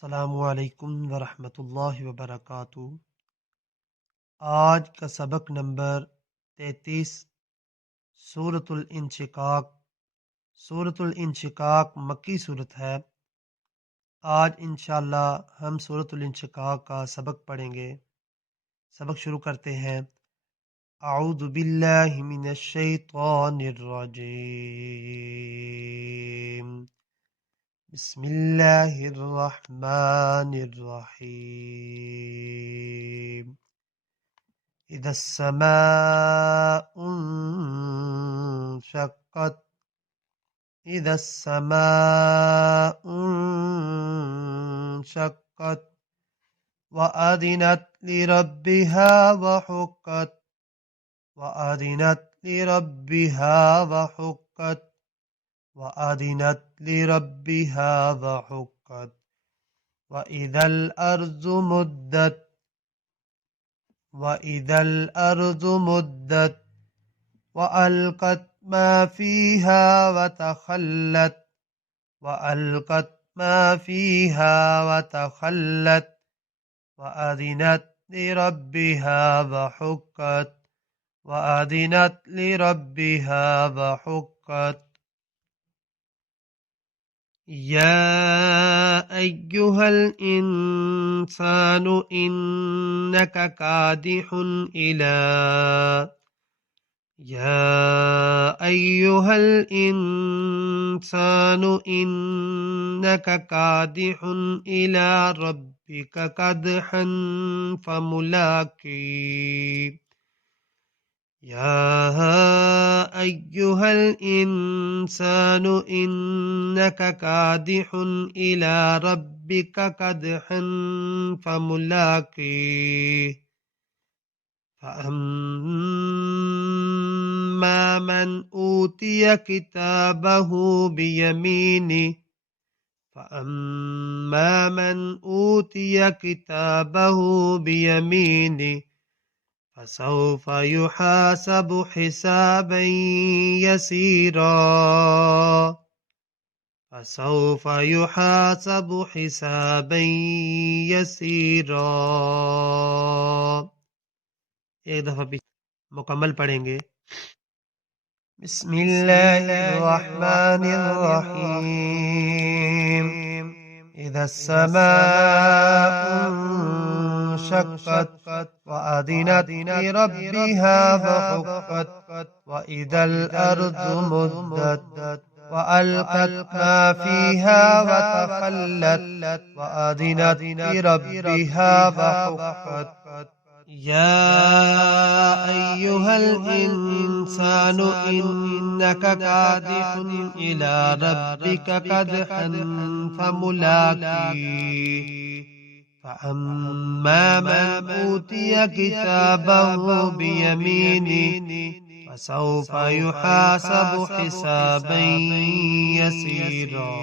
अस्सलामुअलैकुम वरहमतुल्लाहि वबरकातुहू। आज का सबक नंबर 33। सूरतुल इंशिकाक। सूरतुल इंशिकाक मक्की सूरत है। आज इंशाअल्लाह हम सूरतुल इंशिकाक का सबक पढ़ेंगे। सबक शुरू करते हैं। अऊज़ु बिल्लाहि मिनश शैतानिर रजीम। बिस्मिल्लाहिर रहमानिर रहीम। इज़ा अस्समाउ इंशक़्क़त। इज़ा अस्समाउ इंशक़्क़त व अज़िनत लिरब्बिहा व हुक़्क़त। व अज़िनत लिरब्बिहा व हुक़्क़त। व अज़िनत लिरब्बिहा व हुक़्क़त। व इज़ल अर्ज़ु मुद्दत। وإذا الأرض مدت وألقت ما فيها وتخلت. وألقت ما فيها وتخلت. وأذنت لربها وحقت. وأذنت لربها وحقت. يا أيها الإنسان إنك كادح إلى يا أيها الإنسان إنك كادح إلى ربك كدحا فملاقيه. يا أيها الإنسان إنك كادح إلى ربك كدحا فملاقيه. فأما من أوتي كتابه بيمينه. فأما من أوتي كتابه بيمينه فسوف يحاسب حسابا يسيرا. فسوف يحاسب حسابا يسيرا। एक दफा भी मुकम्मल पढ़ेंगे। बिस्मिल्लाहिर्रहमानिर्रहीम। इज़ा अस्समाउ इंशक़्क़त व अज़िनत लिरब्बिहा व हुक़्क़त। व इज़ल अर्ज़ु मुद्दत व अलक़त मा फ़ीहा व तख़ल्लत। व अज़िनत लिरब्बिहा व हुक़्क़त। يا أيها الإنسان إنك كادح إلى ربك كدحا فملاقيه. فأما من أوتي كتابه بيمينه فسوف يحاسب حسابا يسيرا।